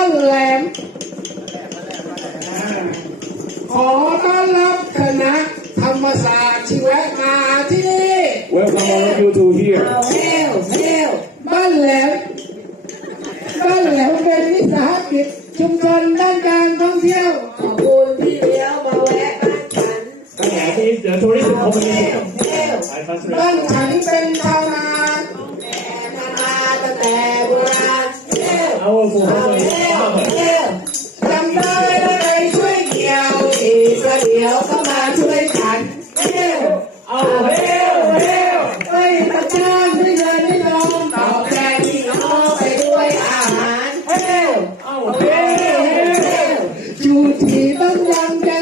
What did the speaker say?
านแหลม ขอต้อนรับคณะธรรมศาสตร์ชีวะมาที่นี่ Welcome all of you to here. เอาเฮลเฮลบ้านแหลม บ้านแหลมเป็นวิสาหกิจชุมชนด้านการท่องเที่ยว ขอบคุณที่เลี้ยวมาแวะบ้านฉัน Okay, I think the tourism เฮล combination. บ้านฉันเป็นชาวนา powerful voice. จำได้ว่าช่วยเกี่ยวอีกประเดี๋ยวก็มาช่วยฉันเที่ยวเอาเร็วเร็วไม่ทำงานไม่เงินไม่นอนตอบแทนที่น้องไปด้วยอาหารเที่ยวเอาเร็วเร็วอยู่ที่ต้องยังใจ